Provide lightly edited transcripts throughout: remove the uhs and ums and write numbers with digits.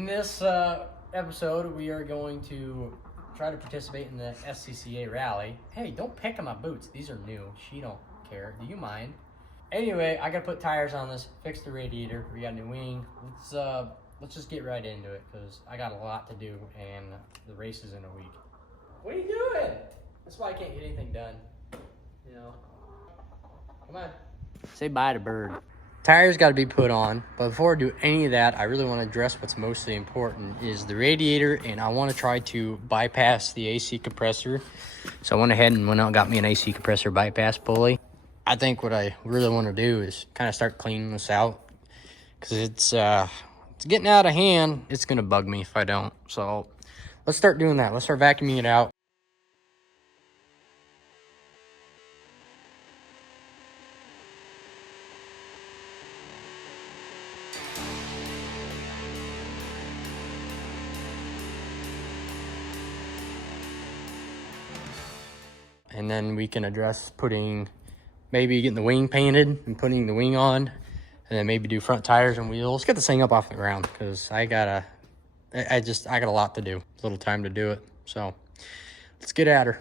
In this episode, we are going to try to participate in the SCCA Rally. Hey, don't pick on my boots. These are new. She don't care. Do you mind? Anyway, I gotta put tires on this, fix the radiator. We got a new wing. Let's just get right into it because I got a lot to do and the race is in a week. What are you doing? That's why I can't get anything done. You know. Come on. Say bye to Bird. Tires got to be put on, but before I do any of that, I really want to address what's mostly important is the radiator, and I want to try to bypass the AC compressor. So I went ahead and went out and got me an AC compressor bypass pulley. I think what I really want to do is kind of start cleaning this out because it's getting out of hand. It's going to bug me if I don't. So let's start doing that. Let's start vacuuming it out. And then we can address maybe getting the wing painted and putting the wing on, and then maybe do front tires and wheels. Get this thing up off the ground because I got a lot to do. Little time to do it. So let's get at her.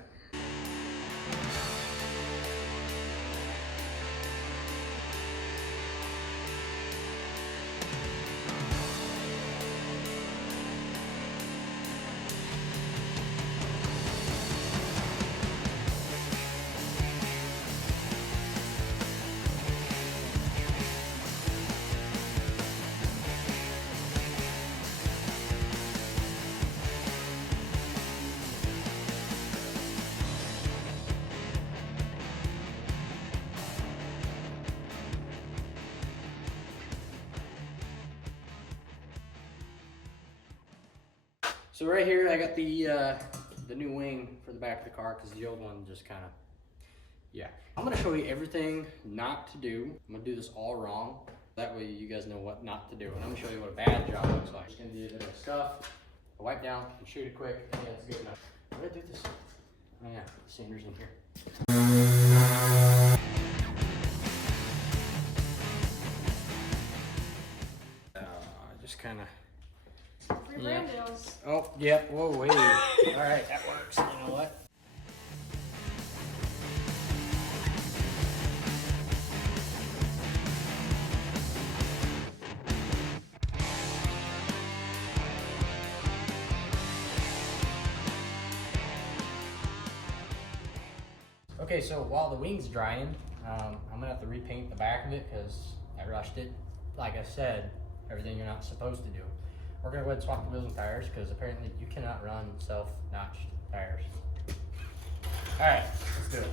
So right here, I got the new wing for the back of the car because the old one just kind of, yeah. I'm gonna show you everything not to do. I'm gonna do this all wrong. That way you guys know what not to do. And I'm gonna show you what a bad job looks like. Just gonna do a bit of stuff, a wipe down, and shoot it quick. Yeah, that's good enough. How do I do this? Oh yeah, the sander's in here. Just kind of. Yeah. Oh, yeah. Whoa, wait. All right, that works. You know what? Okay, so while the wing's drying, I'm gonna have to repaint the back of it because I rushed it. Like I said, everything you're not supposed to do. We're gonna go ahead and swap the wheels and tires because apparently you cannot run self-notched tires. All right, let's do it.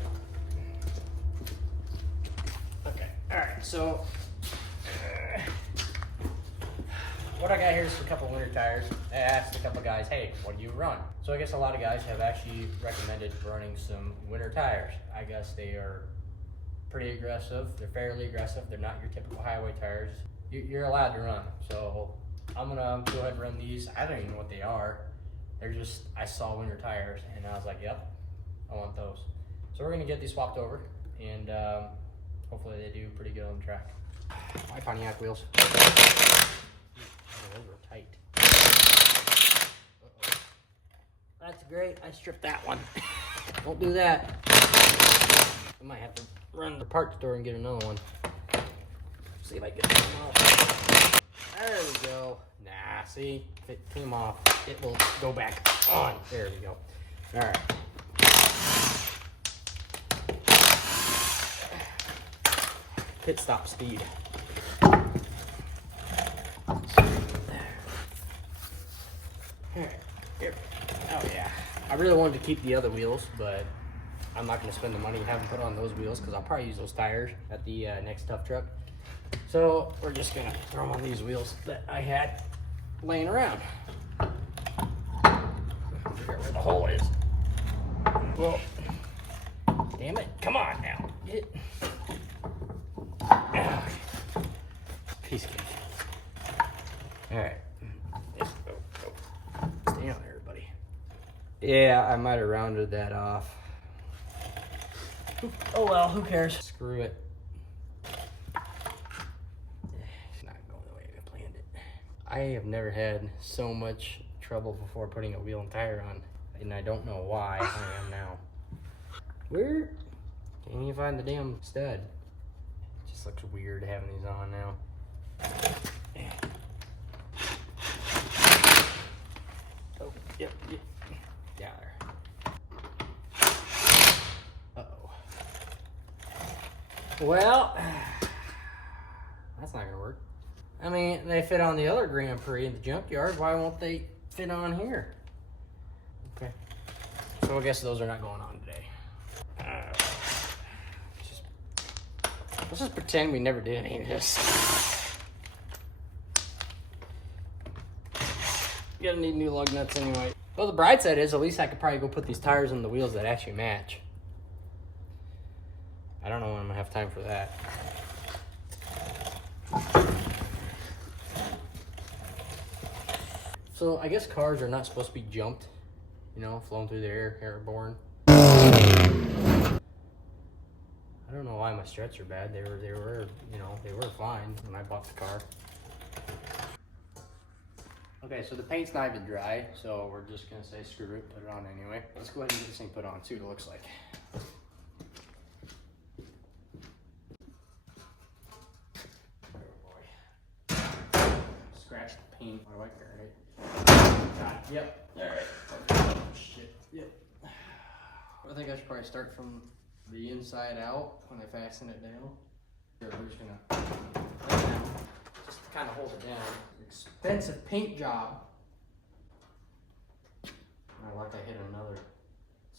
Okay, all right, so what I got here is a couple winter tires. I asked a couple guys, hey, what do you run? So I guess a lot of guys have actually recommended running some winter tires. I guess they are pretty aggressive. They're fairly aggressive. They're not your typical highway tires. You're allowed to run, so I'm gonna go ahead and run these. I don't even know what they are. They're just, I saw winter tires and I was like, yep, I want those. So we're gonna get these swapped over and hopefully they do pretty good on the track. My Pontiac wheels. Oh, those are tight. Uh-oh. That's great, I stripped that one. Don't do that. I might have to run to the parts store and get another one. See if I can get them off. There we go. Nah, see, if it came off, it will go back on. There we go. All right. Pit stop speed. There. All right. Here. Oh yeah. I really wanted to keep the other wheels, but I'm not going to spend the money and have them put on those wheels because I'll probably use those tires at the next tough truck. So we're just gonna throw them on these wheels that I had laying around. Figure out where the hole is. Well, damn it! Come on now, get it. Piece of cake. All right. Stay on there, buddy. Yeah, I might have rounded that off. Oh well, who cares? Screw it. I have never had so much trouble before putting a wheel and tire on, and I don't know why I am now. Where? Can't even find the damn stud. Just looks weird having these on now. Oh, yep. Yeah, there. Uh-oh. Well, that's not gonna work. I mean, they fit on the other Grand Prix in the junkyard. Why won't they fit on here? Okay. So I guess those are not going on today. Let's just pretend we never did any of this. Gonna need new lug nuts anyway. Well, the bright side is at least I could probably go put these tires on the wheels that actually match. I don't know when I'm gonna have time for that. So I guess cars are not supposed to be jumped, you know, flown through the air, airborne. I don't know why my struts are bad. They were, you know, they were fine when I bought the car. Okay, so the paint's not even dry, so we're just gonna say screw it, put it on anyway. Let's go ahead and get this thing put on, see what it looks like. Oh boy. Scratch the paint. My white guard, right? God, yep. Alright. Oh shit. Yep. I think I should probably start from the inside out when I fasten it down. Here, we're just gonna lay it down, just to kind of hold it down. Expensive paint job. I like I hit another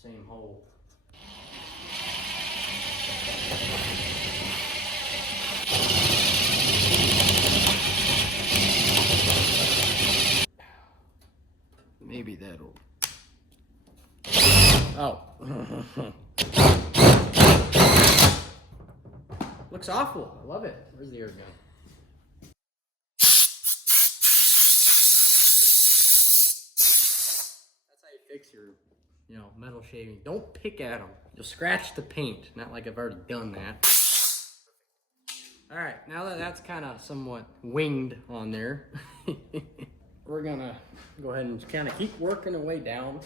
same hole. Maybe that'll. Oh. Looks awful. I love it. Where's the air gun? That's how you fix your, you know, metal shaving. Don't pick at them. Just scratch the paint. Not like I've already done that. All right, now that that's kind of somewhat winged on there, we're gonna go ahead and kind of keep working our way down.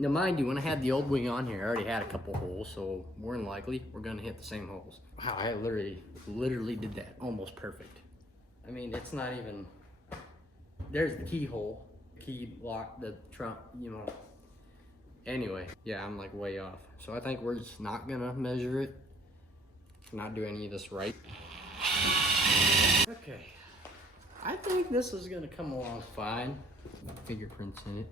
Now, mind you, when I had the old wing on here, I already had a couple holes, so more than likely, we're gonna hit the same holes. Wow, I literally did that almost perfect. I mean, it's not even, there's the keyhole, key lock, the trunk, you know. Anyway, yeah, I'm like way off. So I think we're just not gonna measure it, not do any of this right. Okay, I think this is gonna come along fine. Fingerprints in it.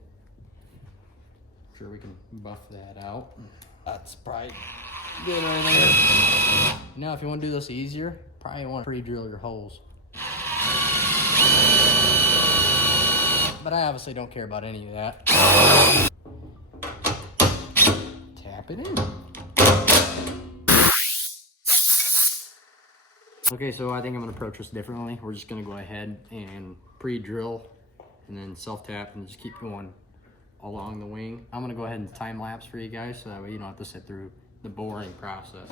Sure we can buff that out. That's probably good right there. Now if you want to do this easier, probably want to pre-drill your holes. But I obviously don't care about any of that. Tap it in. Okay, so I think I'm gonna approach this differently. We're just gonna go ahead and pre-drill and then self-tap and just keep going along the wing. I'm gonna go ahead and time lapse for you guys so that way you don't have to sit through the boring process.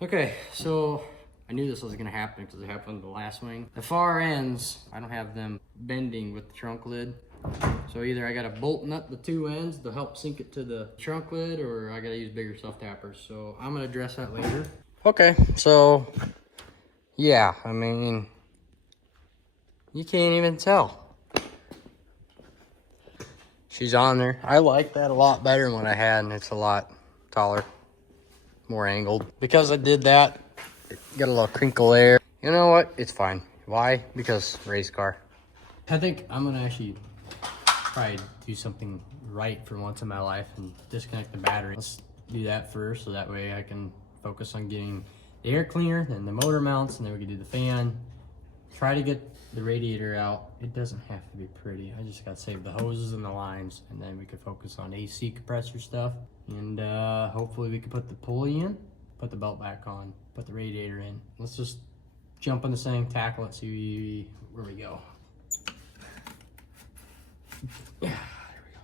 Okay, so I knew this was gonna happen because it happened the last wing. The far ends, I don't have them bending with the trunk lid. So either I gotta bolt nut the two ends to help sink it to the trunk lid, or I gotta use bigger self tappers. So I'm gonna address that later. Okay, so yeah, I mean, you can't even tell. She's on there. I like that a lot better than what I had, and it's a lot taller, more angled. Because I did that, got a little crinkle there. You know what? It's fine. Why? Because race car. I think I'm gonna actually try to do something right for once in my life and disconnect the battery. Let's do that first, so that way I can focus on getting the air cleaner, then the motor mounts, and then we can do the fan. Try to get the radiator out. It doesn't have to be pretty. I just gotta save the hoses and the lines, and then we can focus on AC compressor stuff. And hopefully we can put the pulley in put the belt back on, put the radiator in. Let's just jump in this thing, tackle it, see where we go. Yeah, there we go.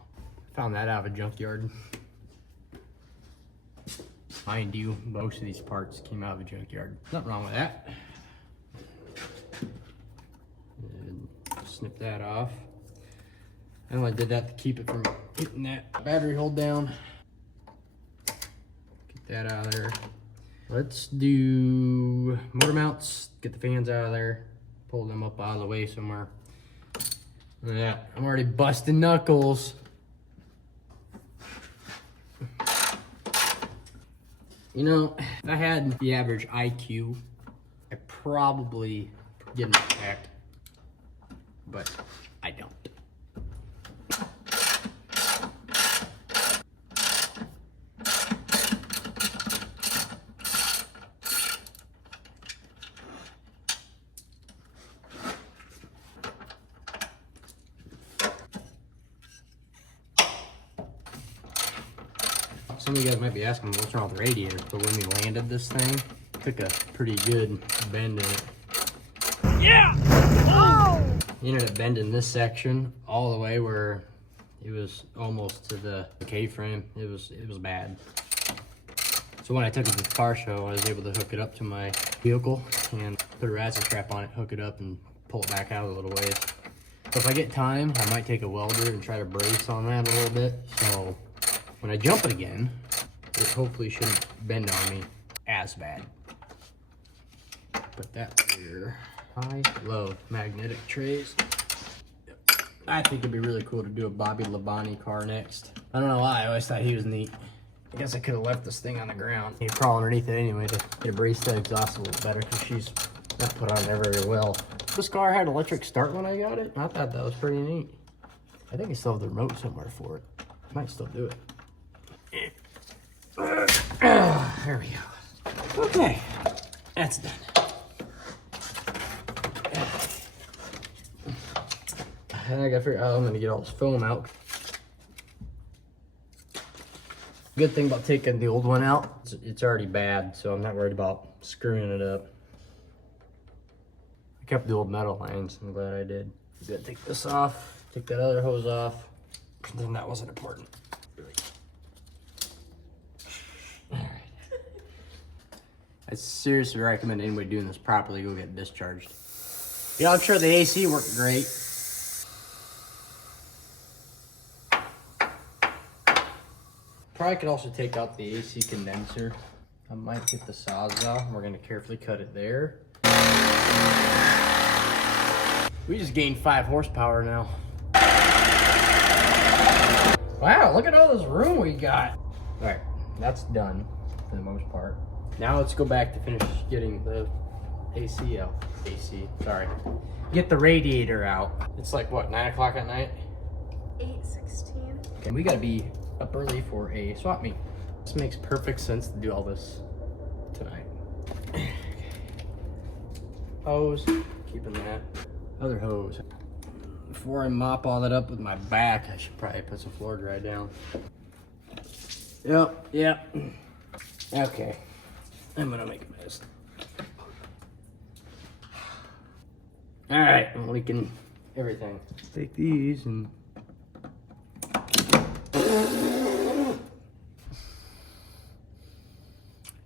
Found that out of a junkyard. Mind you, most of these parts came out of a junkyard. Nothing wrong with that. And snip that off. I only did that to keep it from hitting that battery hold down. Get that out of there. Let's do motor mounts, get the fans out of there, pull them up out of the way somewhere. Look at that, I'm already busting knuckles. You know, if I had the average IQ, I'd probably get an impact, but I don't. Some of you guys might be asking what's wrong with the radiator, but when we landed this thing, took a pretty good bend in it. Yeah! Oh! We ended up bending this section all the way where it was almost to the K-frame. It was bad. So when I took it to the car show, I was able to hook it up to my vehicle and put a ratchet strap on it, hook it up, and pull it back out a little ways. So if I get time, I might take a welder and try to brace on that a little bit. So when I jump it again, it hopefully shouldn't bend on me as bad. Put that here. High, low, magnetic trays. I think it'd be really cool to do a Bobby Labonte car next. I don't know why, I always thought he was neat. I guess I could have left this thing on the ground. He'd crawl underneath it anyway to get a brace that exhaust a little better because she's not put on there very well. This car had electric start when I got it. I thought that was pretty neat. I think I still have the remote somewhere for it. Might still do it. There we go. Okay, that's done. And I gotta figure out how I'm gonna get all this foam out. Good thing about taking the old one out, it's already bad, so I'm not worried about screwing it up. I kept the old metal lines, I'm glad I did. I'm gonna take this off, take that other hose off, and then that wasn't important. I seriously recommend anybody doing this properly go get discharged. Yeah, I'm sure the AC worked great. Probably could also take out the AC condenser. I might get the Sawzall. We're gonna carefully cut it there. We just gained 5 horsepower now. Wow, look at all this room we got. All right, that's done for the most part. Now let's go back to finish getting the AC out. Sorry. Get the radiator out. It's like what, 9 o'clock at night? 8:16. Okay, we gotta be up early for a swap meet. This makes perfect sense to do all this tonight. Hose, keeping that. Other hose. Before I mop all that up with my back, I should probably put some floor dry down. Yep. Okay. I'm gonna make a mess. All right, I'm leaking everything. Take these and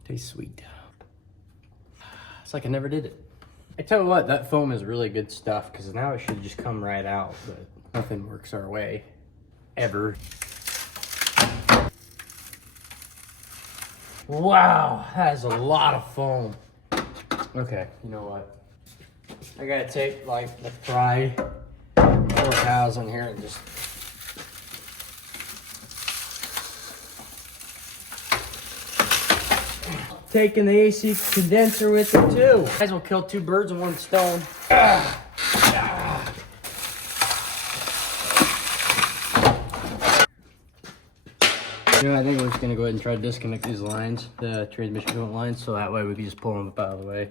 tastes sweet. It's like I never did it. I tell you what, that foam is really good stuff because now it should just come right out, but nothing works our way ever. Wow, that is a lot of foam. Okay, you know what? I gotta take like the Pry 4000 here and just taking the AC condenser with it too. Might as well kill 2 birds with 1 stone. You know, I think we're just gonna go ahead and try to disconnect these lines, the transmission coolant lines, so that way we can just pull them up out of the way.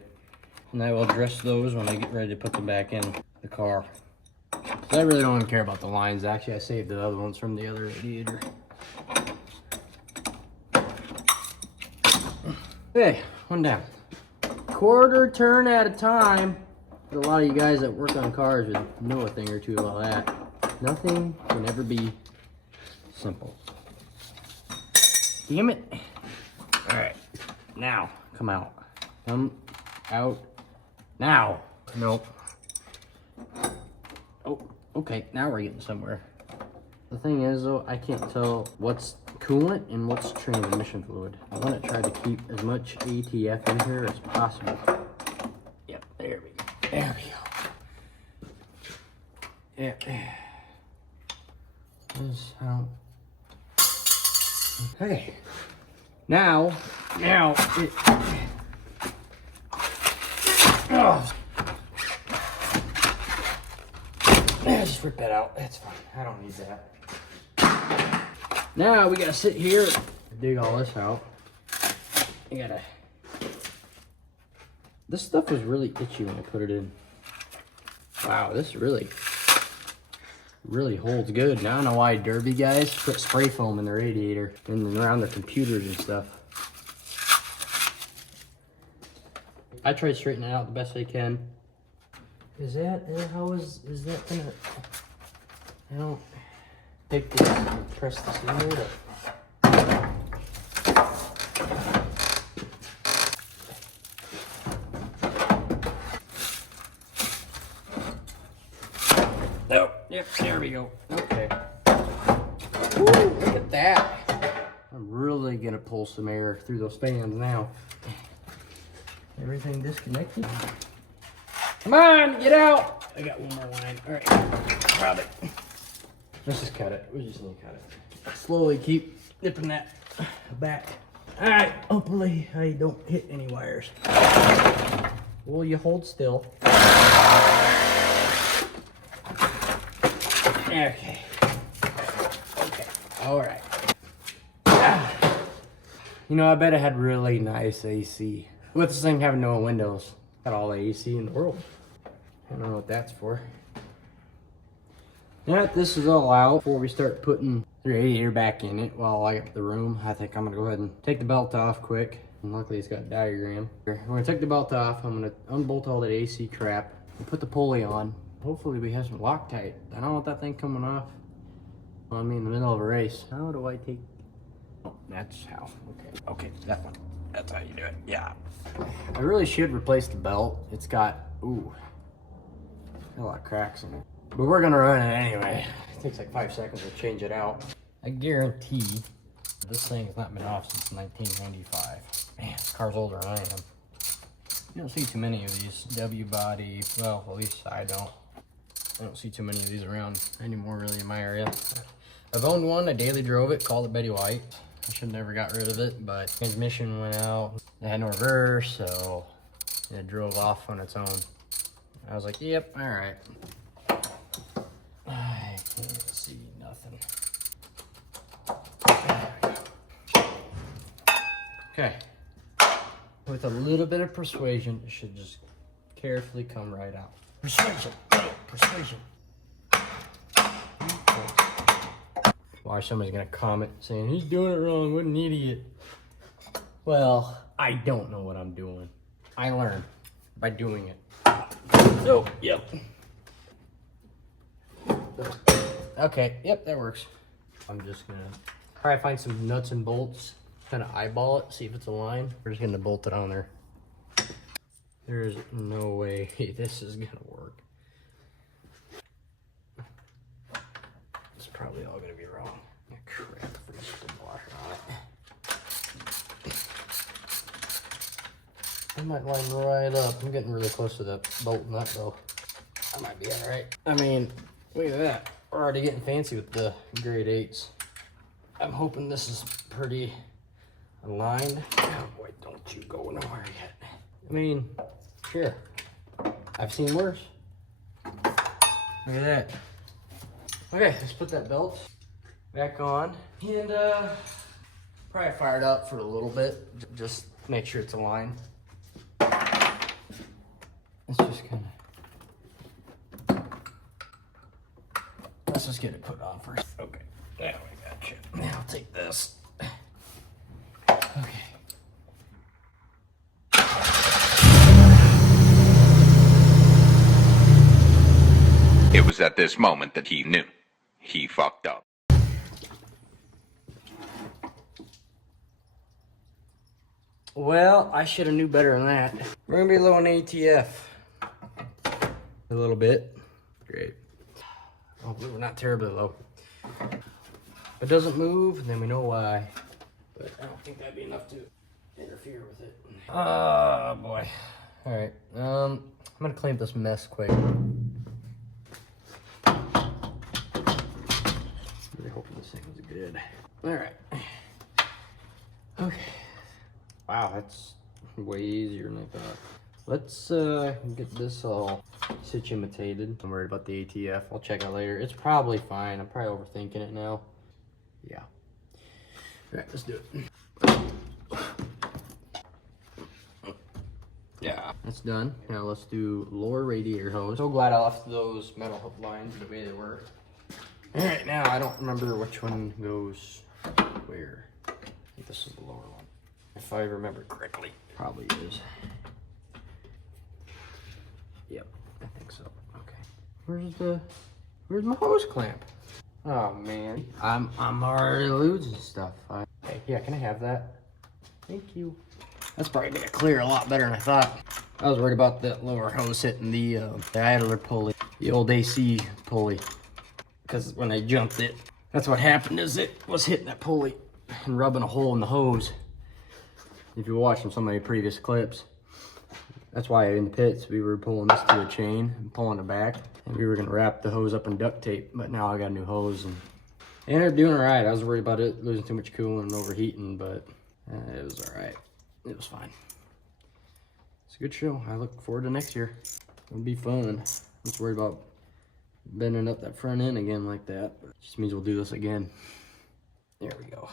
And I will address those when I get ready to put them back in the car. So I really don't even care about the lines. Actually, I saved the other ones from the other radiator. Hey, one down. Quarter turn at a time. A lot of you guys that work on cars would know a thing or two about that. Nothing can ever be simple. Damn it. All right, now, come out. Come out now. Nope. Oh, okay, now we're getting somewhere. The thing is though, I can't tell what's coolant and what's transmission fluid. I want to try to keep as much ATF in here as possible. Yep, there we go. There we go. Yep. This how. Okay. Now it. Oh. Just rip that out. That's fine. I don't need that. Now we gotta sit here, dig all this out. You gotta. This stuff was really itchy when I put it in. Wow, this really holds good. Now I know why Derby guys put spray foam in their radiator and around their computers and stuff. I tried straightening it out the best I can. Is that, how is that gonna, I don't take this and press this in there to, oh, yep, there we go. Okay. Woo, look at that. I'm really gonna pull some air through those fans now. Everything disconnected. Come on, get out. I got one more line. All right, grab it. Let's just cut it. We just need to cut it. Slowly keep nipping that back. All right, hopefully I don't hit any wires. Will you hold still? Okay. Okay, all right. You know, I bet I had really nice AC. With this thing having no windows, got all the AC in the world. I don't know what that's for. Now that this is all out, before we start putting the radiator back in it while I get the room, I think I'm gonna go ahead and take the belt off quick. And luckily it's got a diagram. We're gonna take the belt off. I'm gonna unbolt all that AC crap and put the pulley on. Hopefully we have some Loctite. I don't want that thing coming off on me in the middle of a race. How do I take? Oh, that's how. Okay, okay, that one. That's how you do it. Yeah. I really should replace the belt. It's got, ooh, a lot of cracks in it. But we're gonna run it anyway. It takes like 5 seconds to change it out. I guarantee this thing has not been off since 1995. Man, this car's older than I am. You don't see too many of these W body. Well, at least I don't. I don't see too many of these around anymore really in my area. I've owned one, I daily drove it, called it Betty White. I should never got rid of it, but transmission went out. It had no reverse, so it drove off on its own. I was like, yep, all right. I can't see nothing. Okay. With a little bit of persuasion, it should just carefully come right out. Persuasion, persuasion. Why somebody's gonna comment saying he's doing it wrong, what an idiot. Well, I don't know what I'm doing. I learn by doing it. So, yep. Okay, yep, that works. I'm just gonna try to find some nuts and bolts, kind of eyeball it, see if it's aligned. We're just gonna bolt it on there. There's no way this is gonna work. It's probably all gonna be wrong. Crap, there's the washer on it. I might line right up. I'm getting really close to that bolt nut though. I might be all right. I mean, look at that. We're already getting fancy with the grade 8s. I'm hoping this is pretty aligned. Oh boy, don't you go nowhere yet. I mean, sure. I've seen worse. Look at that. Okay, let's put that belt back on and probably fire it up for a little bit. Just make sure it's aligned. Let's just let's just get it put on first. Okay, now we got you. Now I'll take this. Okay. was at this moment that he knew he fucked up. Well, I should have knew better than that. We're gonna be low on ATF. A little bit. Great. Hopefully we're not terribly low. If it doesn't move, then we know why. But I don't think that'd be enough to interfere with it. Oh boy. Alright. I'm gonna clean up this mess quick. Really hoping this thing is good. Alright. Okay. Wow, that's way easier than I thought. Let's get this all situated. I'm worried about the ATF. I'll check it later. It's probably fine. I'm probably overthinking it now. Yeah. All right, let's do it. Yeah, that's done. Now let's do lower radiator hose. So glad I left those metal hook lines the way they were. All right, now I don't remember which one goes where. I think this is the lower one. If I remember correctly, probably is. Yep, I think so. Okay. Where's my hose clamp? Oh man, I'm already losing stuff. Hey, yeah, can I have that? Thank you. That's probably gonna clear a lot better than I thought. I was worried about that lower hose hitting the idler pulley, the old AC pulley, because when I jumped it, that's what happened. Is it was hitting that pulley and rubbing a hole in the hose. If you're watching some of my previous clips, that's why in the pits we were pulling this to a chain and pulling it back, and we were gonna wrap the hose up in duct tape. But now I got a new hose and it ended up doing all right. I was worried about it losing too much coolant and overheating, but it was all right. It was fine. It's a good show. I look forward to next year. It'll be fun. I'm just worried about bending up that front end again like that. But it just means we'll do this again. There we go.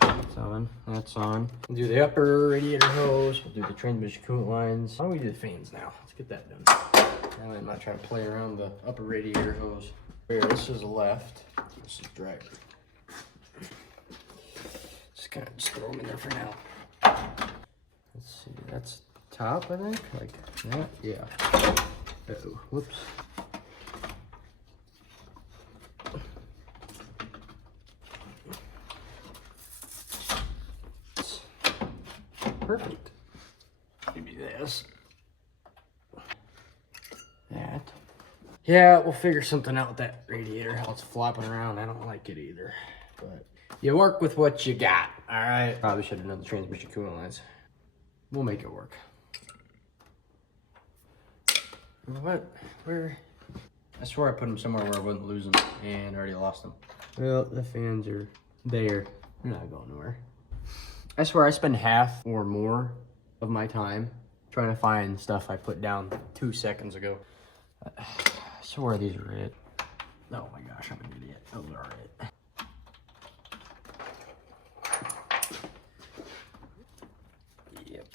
That's on. That's on. We'll do the upper radiator hose. We'll do the transmission coolant lines. Why don't we do the fans now? Let's get that done. Now I'm not trying to play around the upper radiator hose. Here, this is the left. This is driver. Just kind of throw them in there for now. Let's see. That's top, I think. Like that. Yeah. Uh-oh. Whoops. Perfect. Maybe this. That. Yeah, we'll figure something out with that radiator, how it's flopping around. I don't like it either. But you work with what you got, all right? Probably should have done the transmission coolant lines. We'll make it work. What? Where? I swear I put them somewhere where I wouldn't lose them, and I already lost them. Well, the fans are there. They're not going nowhere. I swear I spend half or more of my time trying to find stuff I put down 2 seconds ago. I swear these are it. Oh my gosh, I'm an idiot. Those are it. Yep.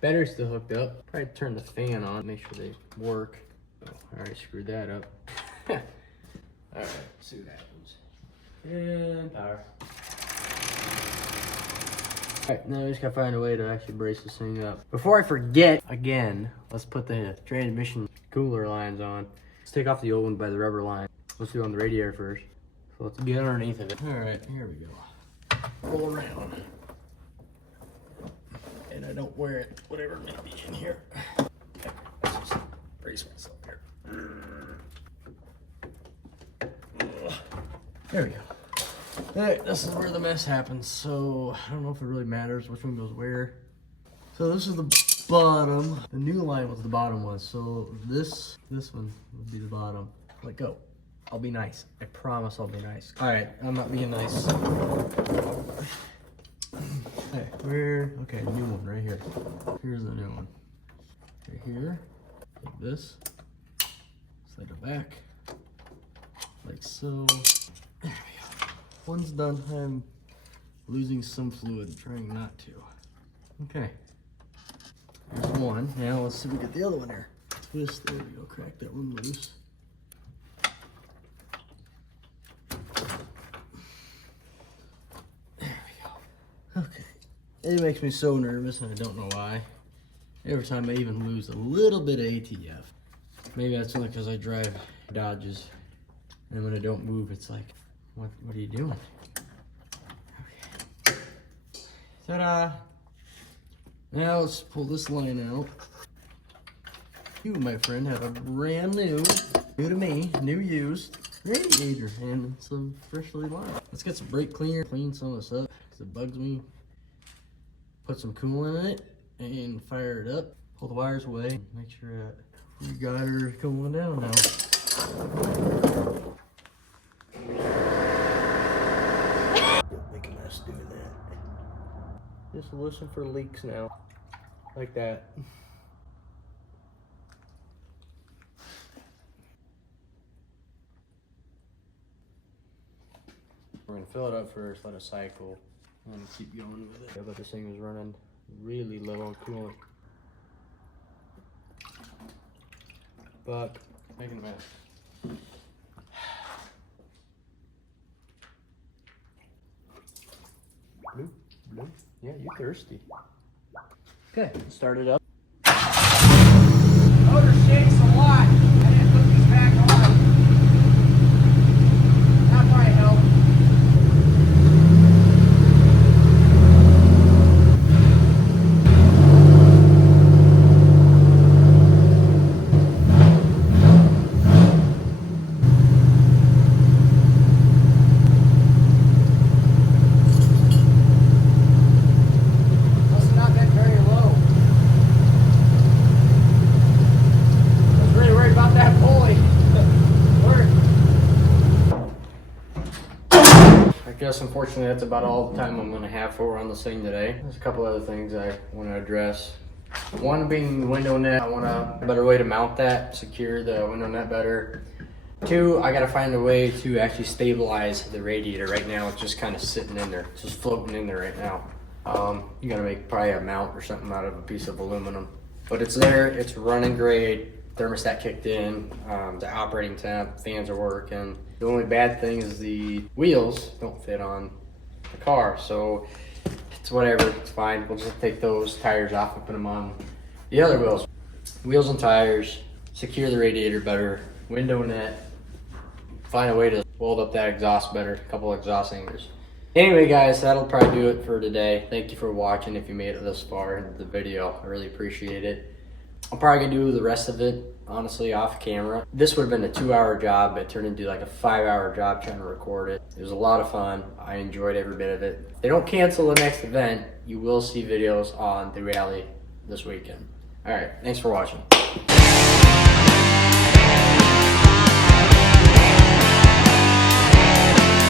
Battery's still hooked up. Probably turn the fan on, make sure they work. Oh, I already screwed that up. Alright, see what happens. And power. Alright, now we just gotta find a way to actually brace this thing up. Before I forget, again, let's put the transmission cooler lines on. Let's take off the old one by the rubber line. Let's do it on the radiator first. So let's get underneath of it. Alright, here we go. Roll around. And I don't wear it, whatever may be in here. Okay, let's just brace myself here. There we go. Alright, this is where the mess happens. So I don't know if it really matters which one goes where. So this is the bottom. The new line was the bottom one, so this one would be the bottom. Let go. I'll be nice. I promise I'll be nice. All right, I'm not being nice. Okay, okay, new one right here. Here's the new one. Right here, like this. Slide it back, like so. There we go. One's done. I'm losing some fluid, trying not to. Okay, here's one. Now let's see if we get the other one there. Twist, there we go, crack that one loose. There we go. Okay, it makes me so nervous and I don't know why. Every time I even lose a little bit of ATF. Maybe that's only because I drive Dodges. And when I don't move, it's like, what are you doing? Okay. Ta-da! Now let's pull this line out. You, my friend, have a brand new to me, new used radiator and some freshly lined. Let's get some brake cleaner, clean some of this up because it bugs me. Put some coolant in it and fire it up. Pull the wires away. Make sure that we got her going down now. Don't make a mess doing that. Just listen for leaks now. Like that. We're gonna fill it up first, let it cycle, and keep going with it. Yeah, but this thing is running really low on coolant. But making a mess. Blue. Yeah, you thirsty. Okay, start it up. Motor shakes a lot. I didn't put these back on. That might help. I guess unfortunately that's about all the time I'm going to have for on this thing today. There's a couple other things I want to address. One being the window net. I want a better way to mount that, secure the window net better. Two, I got to find a way to actually stabilize the radiator. Right now it's just kind of sitting in there. It's just floating in there right now. You got to make probably a mount or something out of a piece of aluminum. But it's there, it's running great. Thermostat kicked in, the operating temp, fans are working. The only bad thing is the wheels don't fit on the car, so it's whatever, it's fine. We'll just take those tires off and put them on the other wheels. Wheels and tires, secure the radiator better, window net, find a way to weld up that exhaust better, a couple exhaust hangers. Anyway guys, that'll probably do it for today. Thank you for watching if you made it this far into the video. I really appreciate it. I'm probably gonna do the rest of it, honestly, off camera. This would have been a 2-hour job, but it turned into like a 5-hour job trying to record it. It was a lot of fun. I enjoyed every bit of it. If they don't cancel the next event, you will see videos on the rally this weekend. All right, thanks for watching.